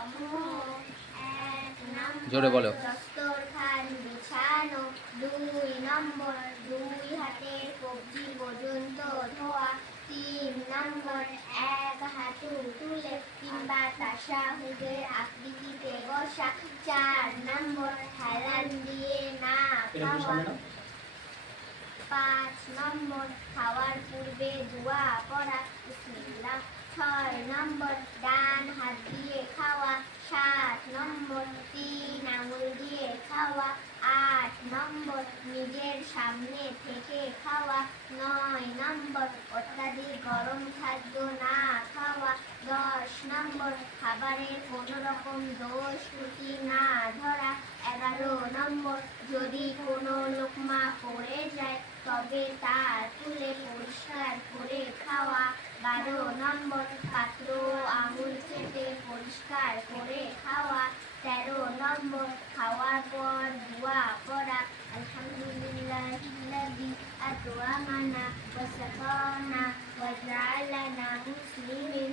সমূহ। 1 নম্বর জোরে বলো। দস্তরখান বিছানো। 2 নম্বর 2 হাতে কবজি পর্যন্ত ধোয়া। 3 নম্বর 1 হাঁটু তুলে কিংবা তাশাহুদের আকৃতিতে বসা। 4 নম্বর হেলান দিয়ে না খাওয়া। 5 নম্বর খাওয়ার পূর্বে দোয়া পড়া, বিসমিল্লাহ। 6 নম্বর ডান হাত দিয়ে খাওয়া। 7 নম্বর 3 আঙুল দিয়ে খাওয়া। 8 নম্বর নিজের সামনে থেকে খাওয়া। 9 নম্বর অত্যাধিক গরম খাদ্য না খাওয়া। 10 নম্বর খাবারের কোনো রকম দোষ ত্রুটি না ধরা। 11 নম্বর যদি কোনো লোকমা পড়ে যায় তবে তা তুলে পরিষ্কার করে খাওয়া। 12 নম্বর পাত্র আঙুল চেটে পরিষ্কার করে খাওয়া। 13 নম্বর খাওয়ার পর দোয়া পড়া, আলহামদুলিল্লাহিল্লাযী আত'আমানা ওয়া সাকানা ওয়া জাআলানা মুসলিমিন।